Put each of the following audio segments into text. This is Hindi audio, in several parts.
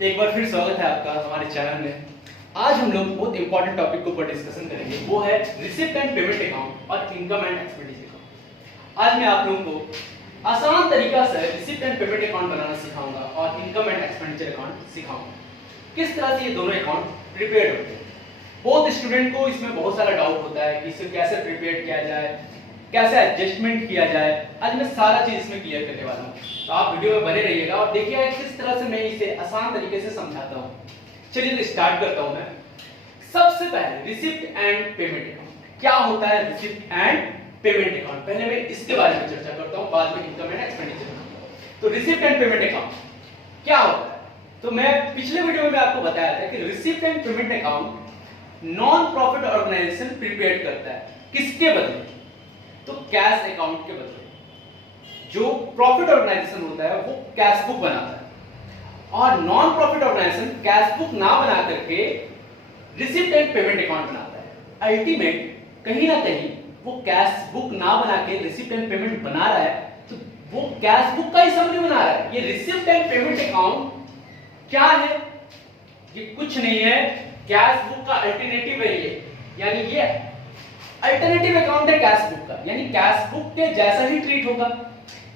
एक बार फिर स्वागत है आपका हमारे चैनल में। आज हम लोग बहुत इंपॉर्टेंट टॉपिक के ऊपर डिस्कशन करेंगे, वो है रिसिप्ट एंड पेमेंट अकाउंट और इनकम एंड एक्सपेंडिचर अकाउंट। आज मैं आप लोगों को आसान तरीका से रिसिप्ट एंड पेमेंट अकाउंट बनाना सिखाऊंगा और इनकम एंड एक्सपेंडिचर अकाउंट सिखाऊंगा, किस तरह से ये दोनों अकाउंट प्रिपेयर होते हैं। बहुत स्टूडेंट को इसमें बहुत सारा डाउट होता है कि इसे कैसे प्रिपेयर किया जाए, कैसे एडजस्टमेंट किया जाए। आज मैं सारा चीज इसमें क्लियर करने वाला हूँ, तो आप वीडियो में बने रहिएगा और देखिए किस तरह से मैं इसे आसान तरीके से समझाता हूँ। चलिए तो स्टार्ट करता हूँ मैं। सबसे पहले रिसिप्ट एंड पेमेंट अकाउंट क्या होता है। रिसिप्ट एंड पेमेंट अकाउंट पहले मैं इसके बारे में चर्चा करता हूँ, बाद में इनकम एंड एक्सपेंडिचर। तो रिसिप्ट एंड पेमेंट अकाउंट क्या होता है, तो मैं पिछले वीडियो में आपको बताया था कि receipt and payment account non profit organisation prepare करता है। किसके बदले, तो कैश अकाउंट के बदले। जो प्रॉफिट ऑर्गेनाइजेशन होता है वो कैश बुक बनाता है और non profit organisation cash book ना बना करके रिसिप्ट एंड पेमेंट अकाउंट बनाता है। अल्टीमेट कहीं ना कहीं वो कैश बुक ना बना के रिसिप्ट एंड पेमेंट बना रहा है, तो वो कैश बुक का ही समरी बना रहा है। ये रिसिप्ट एंड पेमेंट अकाउंट क्या है, ये कुछ नहीं है, कैश बुक का अल्टरनेटिव है ये। यानी ये अल्टरनेटिव अकाउंट है कैश बुक का, यानी कैश बुक के जैसा ही ट्रीट होगा।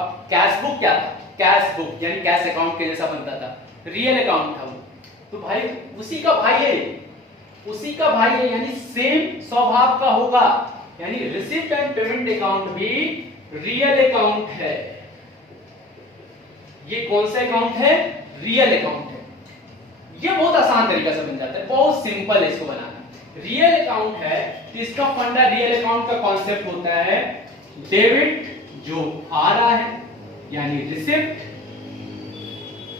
अब कैश बुक क्या था, कैश बुक यानी कैश अकाउंट के जैसा बनता था, रियल अकाउंट था वो, तो भाई उसी का भाई है, उसी का भाई है, यानी सेम स्वभाव का होगा। यानी रिसिप्ट एंड पेमेंट अकाउंट भी रियल अकाउंट है। ये कौन सा अकाउंट है, रियल अकाउंट है। ये बहुत आसान तरीका से बन जाता है, बहुत सिंपल है इसको बनाना। रियल अकाउंट है तो इसका फंडा रियल अकाउंट का कॉन्सेप्ट होता है डेबिट जो आ रहा है यानी रिसिप्ट,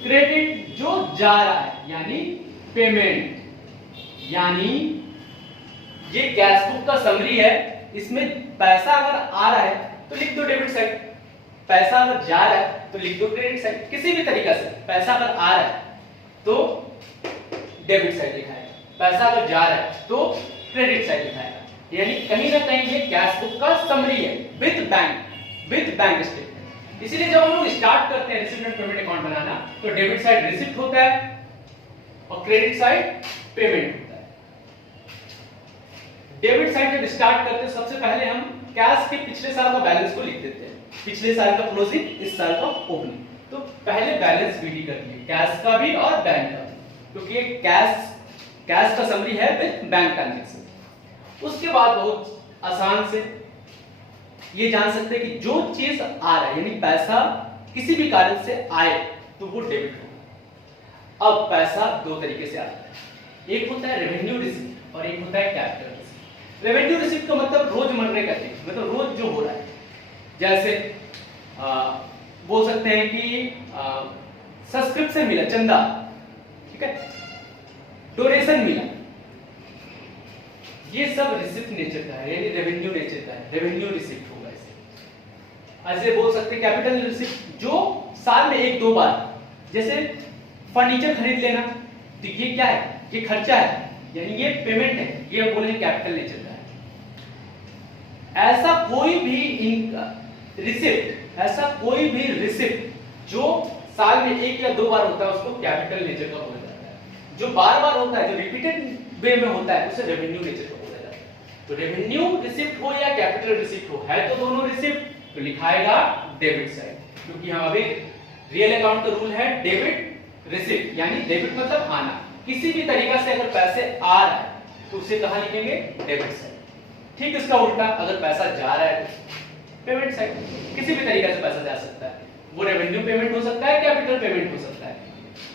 क्रेडिट जो जा रहा है यानी पेमेंट। यानी ये कैश बुक का समरी है, इसमें पैसा अगर आ रहा है तो लिख दो डेबिट साइड, पैसा अगर जा रहा है तो लिख दो क्रेडिट साइड। किसी भी तरीका से पैसा अगर आ रहा है तो डेबिट साइड लिखाएगा, पैसा अगर जा रहा है तो क्रेडिट साइड लिखाएगा। यानी कहीं ना कहीं ये कैश बुक का समरी है विद बैंक स्टेटमेंट। इसीलिए जब हम लोग स्टार्ट करते हैं रिसिप्ट एंड पेमेंट अकाउंट बनाना, तो डेबिट साइड रिसिप्ट होता है और क्रेडिट साइड पेमेंट होता है। डेबिट साइड जब स्टार्ट करते हैं, सबसे पहले हम कैश के पिछले साल का बैलेंस को लिख देते हैं, पिछले साल का क्लोजिंग, इस साल का ओपनिंग। तो पहले बैलेंस बीडी कर लिए, कैश का भी और बैंक का भी, क्योंकि ये कैश का समरी है विद बैंक ट्रांजैक्शन। उसके बाद बहुत आसान से ये जान सकते हैं कि जो चीज आ रहा है यानी पैसा किसी भी कारण से आए तो वो डेबिट होगा। अब पैसा दो तरीके से आता है, एक होता है रेवेन्यू रिसीप्ट और एक होता है कैपिटल रिसीप्ट। रेवेन्यू रिसीप्ट का मतलब रोजमर्रे का चीज, मतलब रोज जो हो रहा है। जैसे बोल सकते हैं कि सब्सक्रिप्शन मिला, चंदा, ठीक है, डोनेशन मिला, ये सब रिसिप्ट नेचर का है, यानी रेवेन्यू नेचर का है, रेवेन्यू रिसिप्ट होगा इसे। ऐसे बोल सकते हैं कैपिटल रिसिप्ट जो साल में एक दो बार, जैसे फर्नीचर खरीद लेना, तो ये क्या है, ये खर्चा है, यानी ये पेमेंट है, ये बोले कैपिटल नेचर का है। ऐसा कोई भी रिसिप्ट जो साल में एक या दो बार होता है उसको कैपिटल नेचर का बोला जाता है। जो बार बार होता है, जो रिपीटेड वे में होता है, उसे रेवेन्यू नेचर का बोला जाता है। तो रेवेन्यू रिसिप्ट हो या कैपिटल रिसिप्ट हो, है तो दोनों रिसिप्ट, तो लिखाएगा डेबिट साइड, क्योंकि यहाँ अभी रियल अकाउंट का रूल है डेबिट रिसिप्ट, यानी डेबिट मतलब आना। किसी भी तरीका से अगर पैसे आ रहा है तो उसे कहां लिखेंगे, डेबिट साइड। ठीक इसका उल्टा, अगर पैसा जा रहा है तो पेमेंट साइड। किसी भी तरीका से पैसा जा सकता है, वो रेवेन्यू पेमेंट हो सकता है, कैपिटल पेमेंट हो सकता है।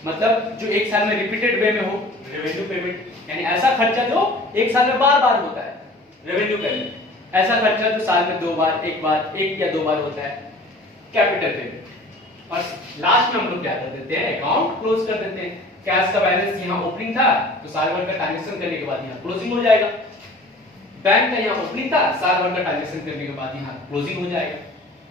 मतलब जो एक साल में रिपीटेड वे में हो, रेवेन्यू पेमेंट, यानी ऐसा खर्चा जो एक साल में बार बार होता है, रेवेन्यू पेमेंट। ऐसा खर्चा जो साल में दो बार, एक या दो बार होता है, कैपिटल पेमेंट। और लास्ट में हम लोग क्या कर देते हैं, अकाउंट क्लोज कर देते हैं। कैश का बैलेंस यहाँ ओपनिंग था तो साल भर का ट्रांजैक्शन करने के बाद यहाँ क्लोजिंग हो जाएगा। बैंक का यहाँ ओपनिंग था, साल भर का ट्रांजैक्शन करने के बाद यहाँ क्लोजिंग हो जाएगा।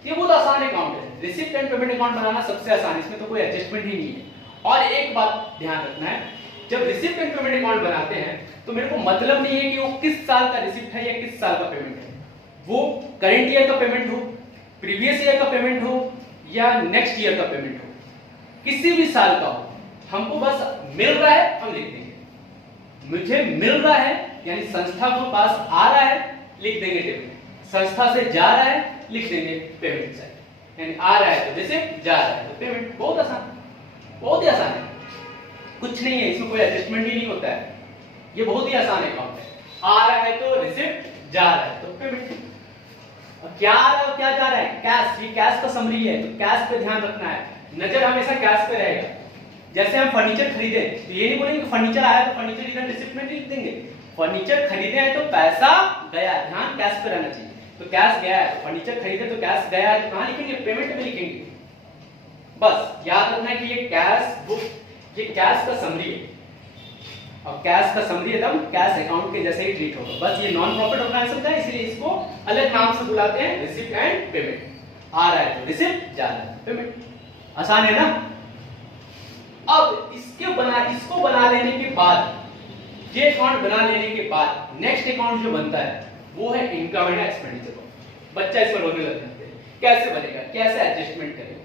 ये बहुत आसान अकाउंट है, रिसिप्ट एंड पेमेंट अकाउंट बनाना सबसे आसान, इसमें तो कोई एडजस्टमेंट ही नहीं है। और एक बात ध्यान रखना है, जब रिसिप्ट एंड पेमेंट अकाउंट बनाते हैं तो मेरे को मतलब नहीं है कि वो किस साल का रिसिप्ट है या किस साल का पेमेंट है। वो करंट ईयर का पेमेंट हो, प्रीवियस ईयर का पेमेंट हो या नेक्स्ट ईयर का पेमेंट हो, किसी भी साल का हो, हमको बस मिल रहा है हम लिख देंगे, मुझे मिल रहा है यानी संस्था को पास आ रहा है लिख देंगे डेबिट, संस्था से जा रहा है लिख देंगे पेमेंट साइड, यानी आ रहा है तो रिसिप्ट, जा रहा है तो पेमेंट। बहुत आसान, बहुत ही आसान है, कुछ नहीं है इसमें, कोई एडजस्टमेंट ही नहीं होता है, ये बहुत ही आसान अकाउंट है। आ रहा है तो रिसिप्ट, जा रहा है तो पेमेंट। और क्या आ रहा है और क्या जा रहा है, कैश, ये कैश का समरी है तो कैश पे ध्यान रखना है, नजर हमेशा कैश पे रहेगा। जैसे हम फर्नीचर खरीदे तो ये नहीं बोलेंगे फर्नीचर आया तो फर्नीचर इधर रिसिप्ट में लिख देंगे, फर्नीचर खरीदे हैं तो पैसा गया, ध्यान कैश पे रहना चाहिए। तो कैश गया है, फर्नीचर खरीदे तो कैश गया है, तो कहां लिखेंगे, पेमेंट में लिखेंगे। बस याद रखना है कि ये कैश बुक, ये कैश का समरी है और कैश का समरी एकदम कैश अकाउंट के जैसे ही ट्रीट होगा। बस ये नॉन प्रॉफिट ऑर्गेनाइजेशन है इसलिए इसको अलग नाम से बुलाते हैं, रिसिप्ट एंड पेमेंट। आ रहा है तो रिसिप्ट, जा रहा है पेमेंट। आसान है ना। अब इसको बना लेने के बाद, ये अकाउंट बना लेने के बाद नेक्स्ट अकाउंट जो बनता है वो है इनकम एंड एक्सपेंडिचर। बच्चा इस पर रोने लग जाते हैं, कैसे बनेगा, कैसे एडजस्टमेंट करेगा।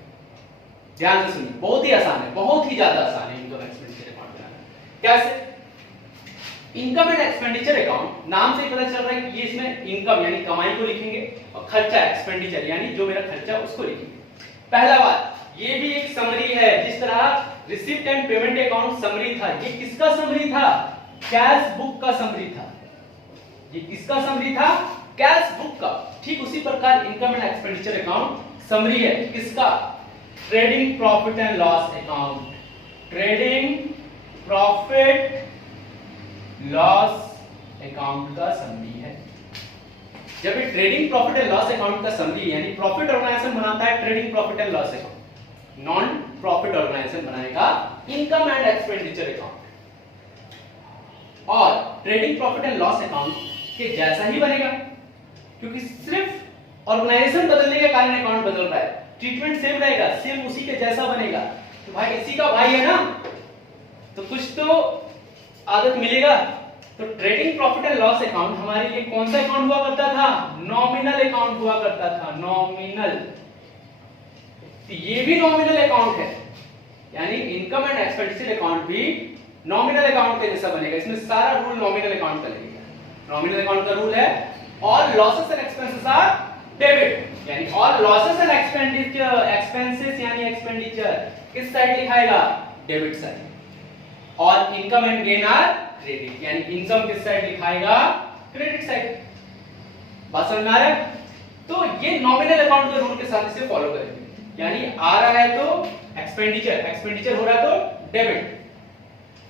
ध्यान से सुनिए, बहुत ही आसान है, बहुत ही ज्यादा आसान है इनकम एक्सपेंडिचर अकाउंट बनाना। कैसे, इनकम एंड एक्सपेंडिचर अकाउंट नाम से ही पता चल रहा है कि ये इसमें इनकम यानी कमाई को लिखेंगे और खर्चा एक्सपेंडिचर यानी जो मेरा खर्चा उसको लिखेंगे। पहला बात, ये भी एक समरी है, जिस तरह receipt and payment account summary था, ये किसका समरी था, कैश बुक का समरी था। ये किसका समरी था, कैश बुक का। ठीक उसी प्रकार income and expenditure account summary है किसका, trading profit and loss account, trading profit loss account का समरी है। जब ये trading profit and loss account का समरी यानी प्रॉफिट ऑर्गेनाइजेशन बनाता है trading profit and loss account, non profit organisation बनाएगा इनकम एंड एक्सपेंडिचर अकाउंट। और trading profit and loss account के जैसा ही बनेगा, क्योंकि सिर्फ ऑर्गेनाइजेशन बदलने के कारण अकाउंट बदल रहा है, ट्रीटमेंट सेम रहेगा, सेम उसी के जैसा बनेगा। तो भाई इसी का भाई है ना, तो कुछ तो आदत मिलेगा। तो trading profit and loss account हमारे लिए कौन सा अकाउंट हुआ करता था, नॉमिनल अकाउंट हुआ करता था, नॉमिनल। तो ये भी नॉमिनल अकाउंट है, यानी इनकम एंड एक्सपेंडिचर अकाउंट भी नॉमिनल अकाउंट के जैसा बनेगा। इसमें सारा रूल नॉमिनल अकाउंट का लगेगा। नॉमिनल अकाउंट का रूल है all losses and expenses are debit, यानी ऑल लॉसेस एंड एक्सपेंसेस यानी एक्सपेंडिचर किस साइड लिखाएगा, डेबिट साइड। और income and gain are credit, यानी इनकम किस साइड लिखाएगा, क्रेडिट साइड। बात समझ में आ रहा है। तो ये नॉमिनल अकाउंट के रूल के साथ इसे फॉलो करेंगे, यानी आ रहा है तो एक्सपेंडिचर, एक्सपेंडिचर हो रहा है तो डेबिट,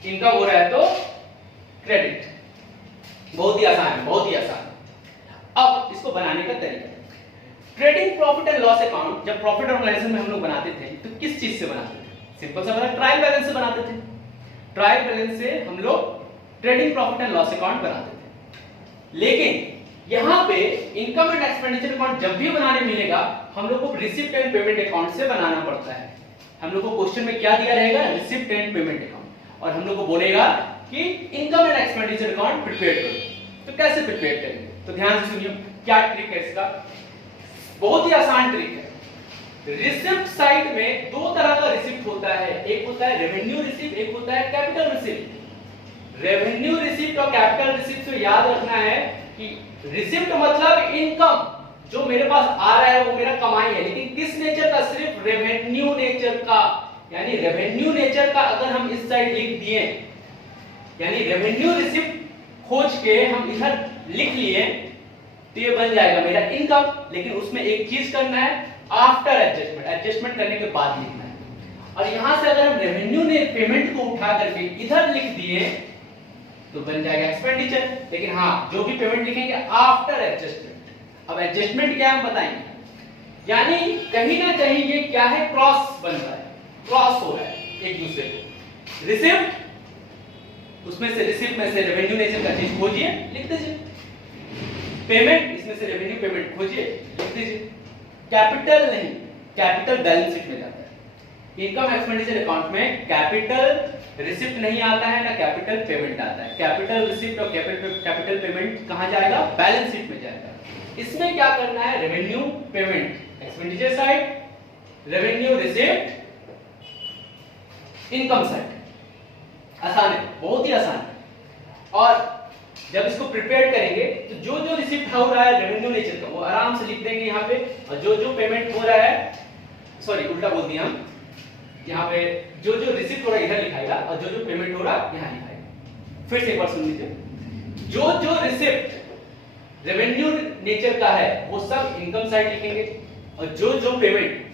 इनकम हो रहा है तो क्रेडिट। बहुत ही आसान है, बहुत ही आसान है। अब इसको बनाने का तरीका, trading profit and loss account जब प्रॉफिट ऑर्गेनाइजेशन में हम लोग बनाते थे तो किस चीज से बनाते थे, सिंपल सा बना, ट्रायल बैलेंस से बनाते थे। ट्रायल बैलेंस से हम लोग trading profit and loss account बनाते थे। लेकिन यहां पे इनकम एंड एक्सपेंडिचर अकाउंट जब भी बनाने मिलेगा हम लोग को रिसिप्ट एंड पेमेंट अकाउंट से बनाना पड़ता है। हम लोग को क्वेश्चन में क्या दिया रहेगा, रिसिप्ट एंड पेमेंट अकाउंट, और हम लोग को बोलेगा कि income and expenditure account prepare करो। तो कैसे प्रिपेयर करेंगे, तो ध्यान से सुनिए क्या ट्रिक है इसका। बहुत ही आसान ट्रिक है। रिसिप्ट साइड में दो तरह का रिसिप्ट होता है, एक होता है रेवेन्यू रिसिप्ट, एक होता है कैपिटल रिसिप्ट। रेवेन्यू रिसिप्ट और कैपिटल रिसिप्ट से याद रखना है कि रिसिप्ट मतलब इनकम, जो मेरे पास आ रहा है वो मेरा कमाई है, लेकिन किस नेचर का, सिर्फ रेवेन्यू नेचर का। यानी रेवेन्यू नेचर का अगर हम इस साइड लिख दिए, यानी रेवेन्यू रिसिप्ट खोज के हम इधर लिख लिए तो ये बन जाएगा मेरा इनकम। लेकिन उसमें एक चीज करना है, आफ्टर एडजस्टमेंट, एडजस्टमेंट करने के बाद लिखना है। और यहां से अगर हम रेवेन्यू ने पेमेंट को उठा करके इधर लिख दिए तो बन जाएगा एक्सपेंडिचर। लेकिन हाँ, जो भी पेमेंट लिखेंगे आफ्टर एडजस्टमेंट। अब एडजस्टमेंट क्या हम बताएंगे, यानी कहीं ना कहीं ये क्या है, क्रॉस बन रहा है, क्रॉस हो रहा है एक दूसरे को। रिसिप्ट, उसमें से रिसिप्ट में से रेवेन्यू नेचर का चीज खोजिए, लिख दीजिए। पेमेंट, इसमें से रेवेन्यू पेमेंट खोजिए, लिख दीजिए। कैपिटल नहीं, कैपिटल बैलेंस शीट में जाता है। इनकम एक्सपेंडिचर अकाउंट में कैपिटल रिसिप्ट नहीं आता है ना कैपिटल पेमेंट आता है। कैपिटल रिसिप्ट और कैपिटल पेमेंट कहां जाएगा, बैलेंस शीट में जाएगा। इसमें क्या करना है, revenue payment expenditure side, revenue receipt income side. आसान है, बहुत ही आसान है। और जब इसको प्रिपेयर करेंगे तो जो जो रिसिप्ट हो रहा है रेवेन्यू नेचर का वो आराम से लिख देंगे यहाँ पे, और जो जो पेमेंट हो रहा है, सॉरी उल्टा बोल दिया हम, यहाँ पे जो जो रिसिप्ट हो रहा है इधर लिखाएगा और जो जो पेमेंट हो रहा है यहाँ लिखाएगा। फिर से एक बार सुन लीजिए, जो जो रिसिप्ट रेवेन्यू नेचर का है वो सब इनकम साइड लिखेंगे, और जो जो पेमेंट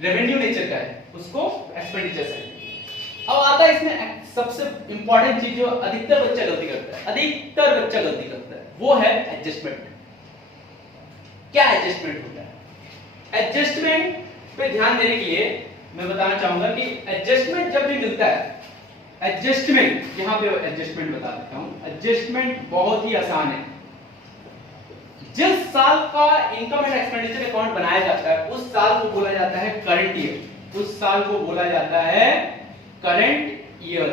रेवेन्यू नेचर का है उसको एक्सपेंडिचर साइड। अब आता है इसमें सबसे इंपॉर्टेंट चीज जो अधिकतर बच्चा गलती करता है, अधिकतर बच्चा गलती करता है, वो है एडजस्टमेंट। क्या एडजस्टमेंट होता है? एडजस्टमेंट पे ध्यान देने के लिए मैं बताना चाहूंगा कि एडजस्टमेंट जब भी मिलता है, एडजस्टमेंट यहां पे एडजस्टमेंट बता देता हूं, एडजस्टमेंट बहुत ही आसान है। जिस साल का इनकम एंड एक्सपेंडिचर अकाउंट बनाया जाता है उस साल को बोला जाता है करंट ईयर, उस साल को बोला जाता है करंट ईयर,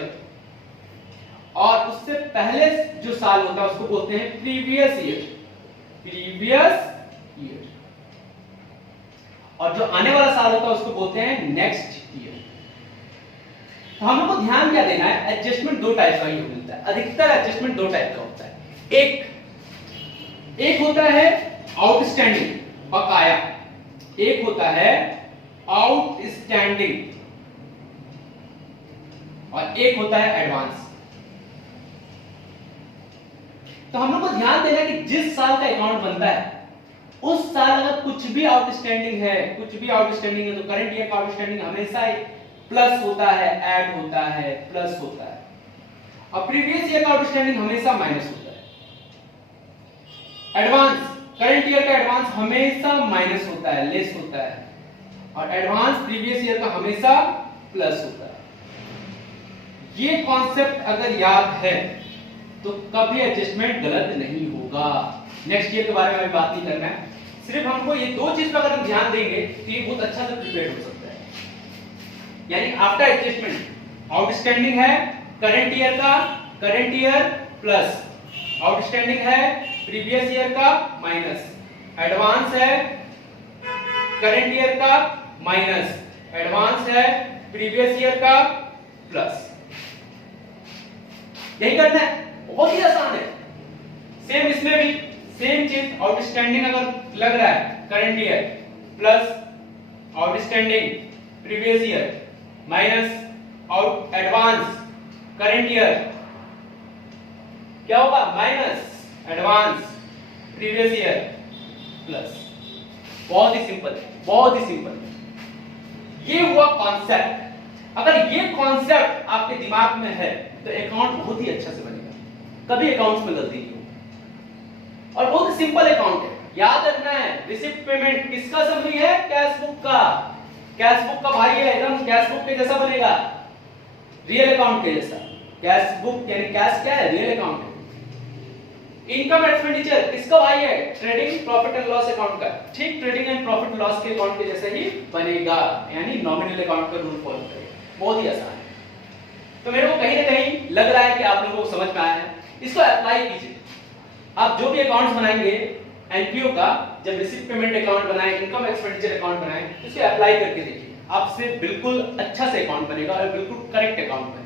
और उससे पहले जो साल होता है उसको बोलते हैं प्रीवियस ईयर, प्रीवियस ईयर, और जो आने वाला साल होता है उसको बोलते हैं नेक्स्ट ईयर। तो हम लोग को ध्यान क्या देना है, एडजस्टमेंट दो टाइप का ही मिलता है, अधिकतर एडजस्टमेंट दो टाइप का होता है। एक होता है आउटस्टैंडिंग बकाया, एक होता है आउटस्टैंडिंग, और एक होता है एडवांस। तो हम लोग को ध्यान देना है कि जिस साल का अकाउंट बनता है उस साल अगर कुछ भी आउटस्टैंडिंग है, कुछ भी आउटस्टैंडिंग है, तो करंट ईयर का आउटस्टैंडिंग हमेशा प्लस होता है, ऐड होता है, प्लस होता है, और प्रीवियस ईयर का आउटस्टैंडिंग हमेशा माइनस होता है। एडवांस, करंट ईयर का एडवांस हमेशा माइनस होता है, लेस होता है, और एडवांस प्रीवियस ईयर का हमेशा प्लस होता है। ये कॉन्सेप्ट अगर याद है तो कभी एडजस्टमेंट गलत नहीं होगा। नेक्स्ट ईयर के बारे में बात नहीं करना है, सिर्फ हमको ये दो चीज पर अगर हम ध्यान देंगे तो ये बहुत अच्छा से प्रिपेयर हो सकता है। यानी आफ्टर एडजस्टमेंट आउटस्टैंडिंग है करंट ईयर का, करंट ईयर प्लस, आउटस्टैंडिंग है प्रीवियस ईयर का माइनस, एडवांस है करंट ईयर का माइनस, एडवांस है प्रीवियस ईयर का प्लस। यही करना है, बहुत ही आसान है। सेम इसमें भी सेम चीज, आउटस्टैंडिंग अगर लग रहा है current year plus outstanding previous year minus out advance current year, क्या होगा? Minus advance previous year plus. बहुत ही सिंपल, बहुत ही सिंपल। ये हुआ कॉन्सेप्ट। अगर ये कॉन्सेप्ट आपके दिमाग में है तो अकाउंट बहुत ही अच्छा से बनेगा, कभी अकाउंट्स में गलती नहीं होगी, और बहुत सिंपल अकाउंट है। याद रखना है रिसिप्ट पेमेंट किसका समरी है? कैश बुक का। कैश बुक का भाई है, एकदम कैश बुक के जैसा बनेगा, रियल अकाउंट के जैसा। कैश बुक यानी कैश क्या है? रियल अकाउंट है। इनकम एक्सपेंडिचर किसका भाई है? Trading profit and loss account का। ठीक ट्रेडिंग एंड प्रॉफिट लॉस के अकाउंट के जैसा ही बनेगा, यानी नॉमिनल अकाउंट का रूल फॉलो करेगा। बहुत ही आसान है। तो मेरे को कहीं ना कहीं लग रहा है कि आप लोगों को समझ में आया है। इसको अप्लाई कीजिए। आप जो भी अकाउंट्स बनाएंगे एनपीओ का, जब रिसीट पेमेंट अकाउंट बनाएं, इनकम एक्सपेंडिचर अकाउंट बनाएं, इसको अप्लाई करके देखिए, आपसे बिल्कुल अच्छा से अकाउंट बनेगा और बिल्कुल करेक्ट अकाउंट बनेगा।